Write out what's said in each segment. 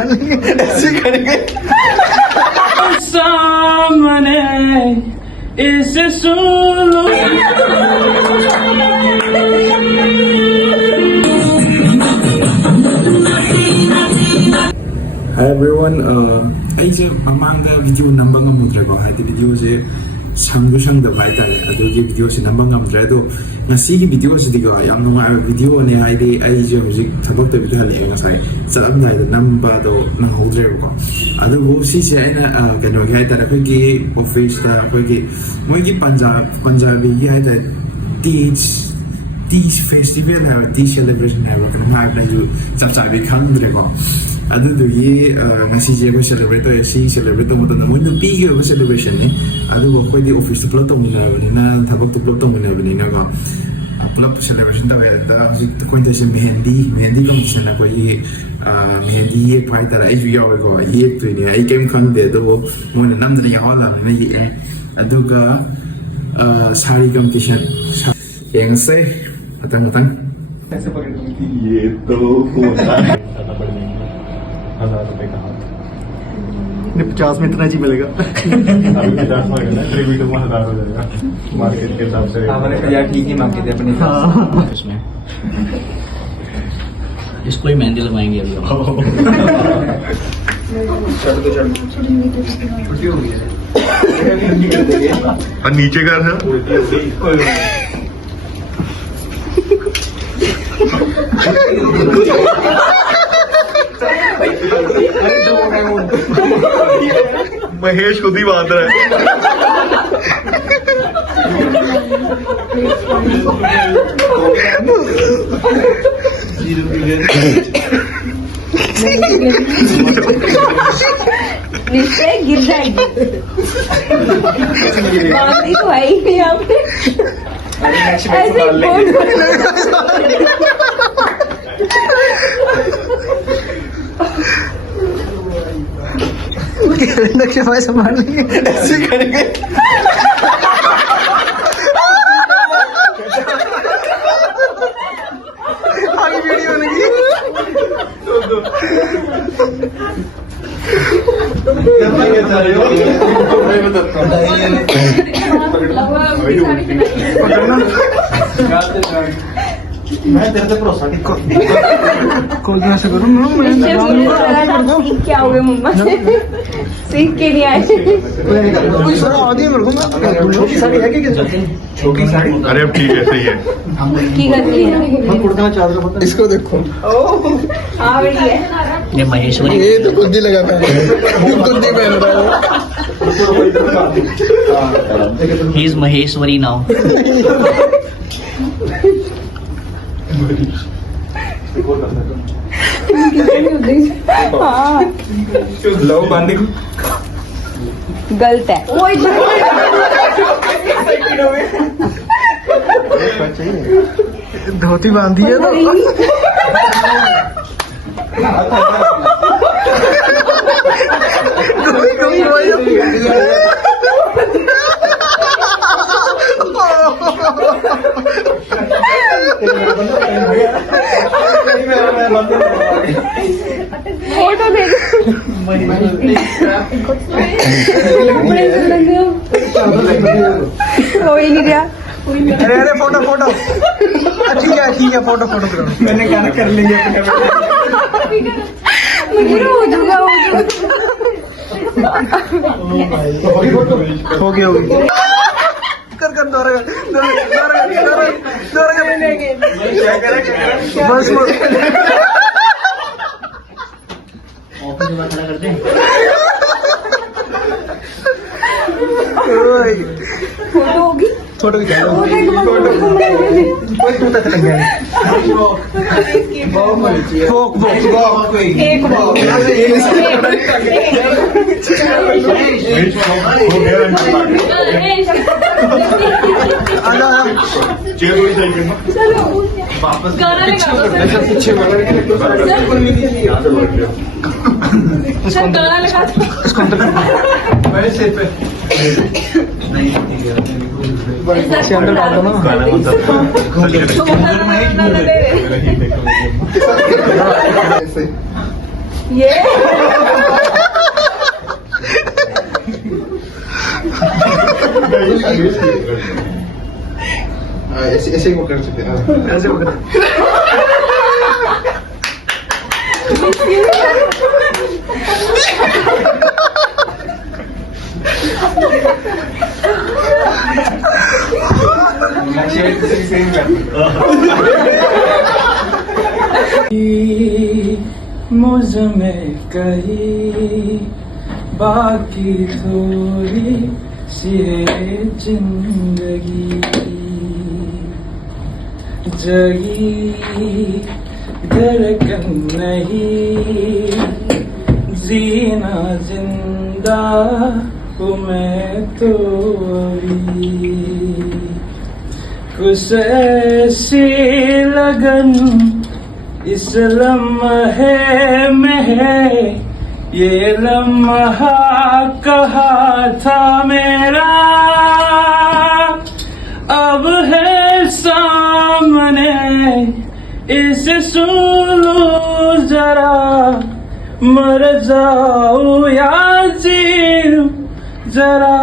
ऐसे करेंगे सामने इसे सुन लो Hi everyone, I among the video number ngamudrego haidi video je sang da bai tare adogi video se number ngamdre do ngasi gi video se diga yam nunga video ne haidi ai je music thabok ta video le ngasai salam nai da number do na hodre ko ado wo si se aina kano ga tare ko gi office ta ko gi moi gi punjabi gi haida teach festival hai teach celebration hai ko na ai ju sab sai bi khang dre ko अदुदुगी ngasi je ko celebrate to si celebrate to mata mo no pi ko celebration ne adu ko khoi di office to to mina bani na thabak to to mina bani na ko apna celebration ta ya da to ko inte se mehendi competition na ko ye mehendi ye pai ta ai ju yo ko ye to ni ai kem khang de do mo na nam da ya hala na ye aduga sari competition yang se atang ऐसे पकड़ ये तो होता है 1000 रुपए का हाथ 50 में इतना जी मिलेगा अभी 50 मांगना है वीडियो में 1000 हो जाएगा मार्केट के हिसाब से हमारे यार ठीक ही मांगे थे अपने इसमें इसको ही मेहंदी लगवाएंगे अभी छुट्टी हो गई है और नीचे का था महेश खुद ही बांध रहा है नीचे गिर जाएगी बांधी तो है ही यहाँ पे ऐसे के भाई संभाल लेंगे ऐसे करेंगे आगे वीडियो लगी मैं तेरे से भरोसा नहीं कोई ऐसे करूँ क्या हुए मम्मा सीख के नहीं आए कोई सारा आदि मेरे को छोटी साड़ी है कि छोटी साड़ी अरे अब ठीक है सही है की करती है कुर्ता चादर इसको देखो हाँ बढ़िया है ये महेश्वरी ये तो कुंदी लगा पहन कुंदी पहन रहा है ही इज महेश्वरी नाउ हाँ लव बांधने को गलत है धोती बांधी है तो फोटो दे हो ही नहीं रहा अरे अरे फोटो ठीक है फोटो करो मैंने क्या कर लेंगे हो जाऊंगा हो गया कर दोरा बस फोटो होगी फोटो गाना लगा अंदर डाल दो ना ये ऐसे ऐसे वो कर सकते हैं ऐसे पकड़ सेम करते मुझ में कही बाकी थोड़ी सी है जिंदगी जगी धड़कन नहीं जीना जिंदा हूँ मैं तो अभी कुछ ऐसी लगन इस लम्हे में है ये लम्हा कहा था मेरा अब है सामने इसे सुन लो जरा मर जाऊं या जी लूं जरा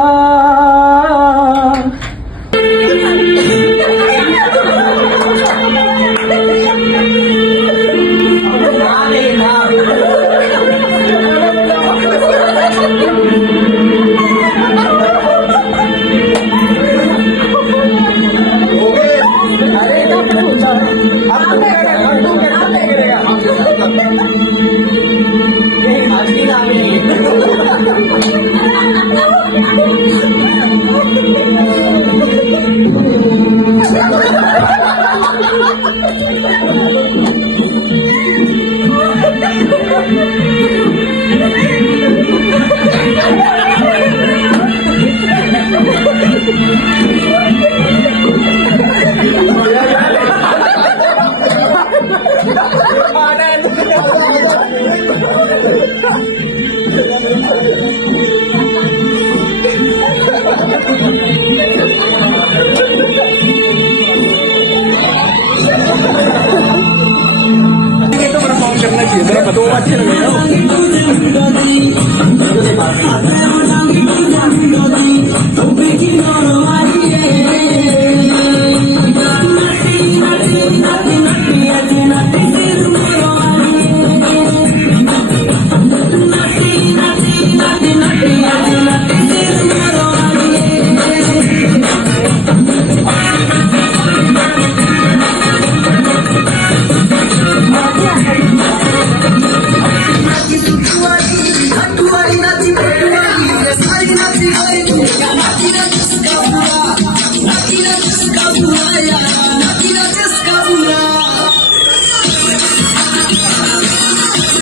Yeah.